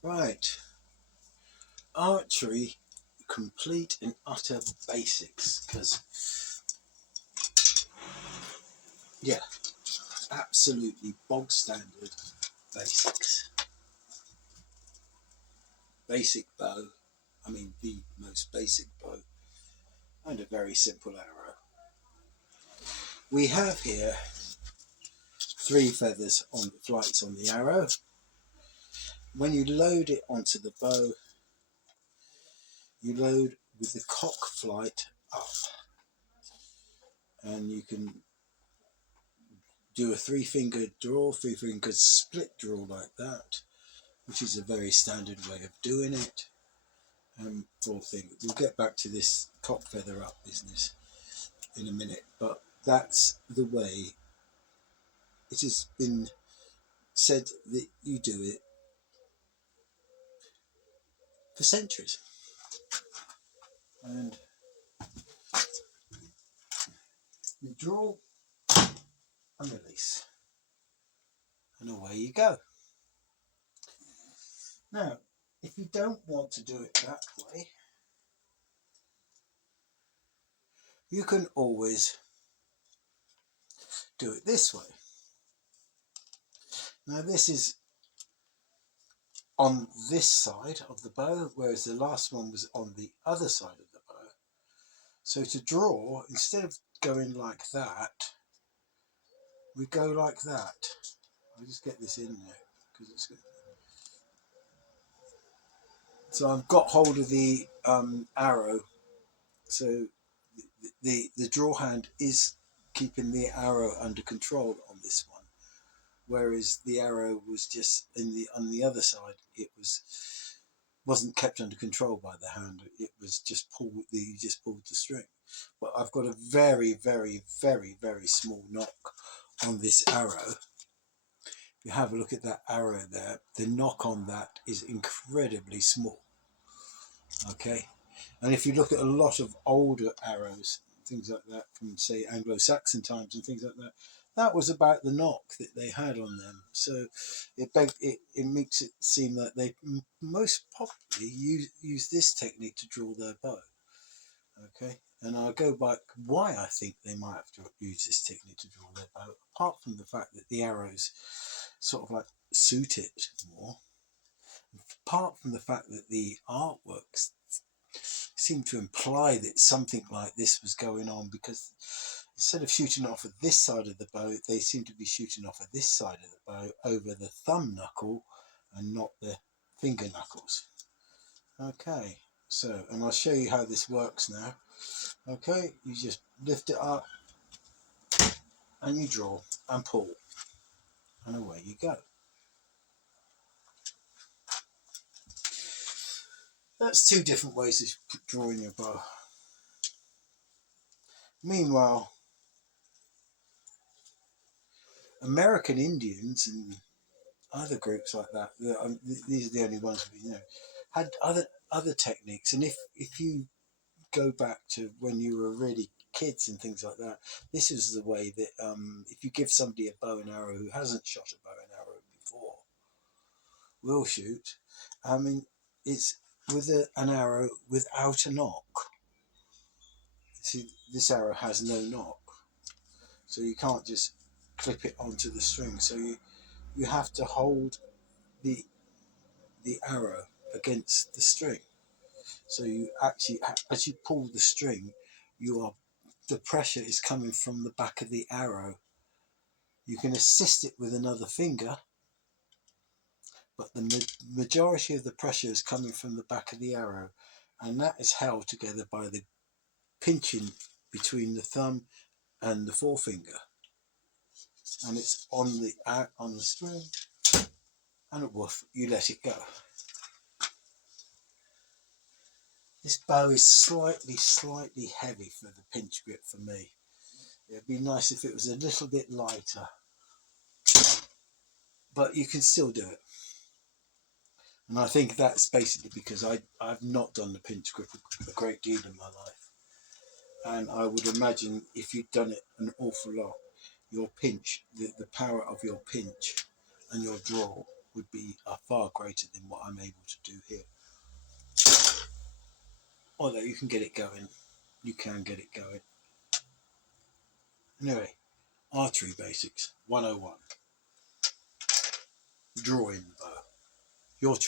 Right, archery, complete and utter basics, because yeah, absolutely bog standard basics. Basic bow, I mean the most basic bow, and a very simple arrow. We have here 3 feathers on flights on the arrow. When you load it onto the bow, you load with the cock flight up, and you can do a 3-finger draw, 3-finger split draw like that, which is a very standard way of doing it. Full thing. We'll get back to this cock feather up business in a minute, but that's the way it has been said that you do it for centuries. And you draw and release, and away you go. Now, if you don't want to do it that way, you can always do it this way. Now, this is on this side of the bow, whereas the last one was on the other side of the bow. So to draw, instead of going like that, we go like that. I'll just get this in there because it's good. So I've got hold of the arrow, so the draw hand is keeping the arrow under control on this one, whereas the arrow was just on the other side. It wasn't kept under control by the hand. It was just you just pulled the string. But I've got a very, very, very, very small knock on this arrow. If you have a look at that arrow there, the knock on that is incredibly small. Okay, and if you look at a lot of older arrows, things like that from say Anglo-Saxon times and things like that, that was about the knock that they had on them. So it makes it seem that they most probably use this technique to draw their bow. Okay, and I'll go back why I think they might have to use this technique to draw their bow, apart from the fact that the arrows sort of like suit it more, apart from the fact that the artworks seem to imply that something like this was going on, because instead of shooting off at this side of the bow, they seem to be shooting off at this side of the bow over the thumb knuckle and not the finger knuckles. Okay, so, and I'll show you how this works now. Okay, you just lift it up and you draw and pull, and away you go. That's 2 different ways of drawing your bow. Meanwhile, American Indians and other groups like that, these are the only ones we know, had other techniques. And if you go back to when you were really kids and things like that, this is the way that if you give somebody a bow and arrow who hasn't shot a bow and arrow before, will shoot. I mean, it's with an arrow without a knock. See, this arrow has no knock, so you can't just clip it onto the string. So you have to hold the arrow against the string. So you actually, as you pull the string, the pressure is coming from the back of the arrow. You can assist it with another finger, but the majority of the pressure is coming from the back of the arrow, and that is held together by the pinching between the thumb and the forefinger, and it's on the string, and woof, you let it go. This bow is slightly heavy for the pinch grip for me. It'd be nice if it was a little bit lighter, but you can still do it. And I think that's basically because I've not done the pinch grip a great deal in my life. And I would imagine if you'd done it an awful lot, your pinch, the power of your pinch and your draw would be far greater than what I'm able to do here. Although you can get it going. You can get it going. Anyway, archery basics 101. Drawing the bow. Your choice.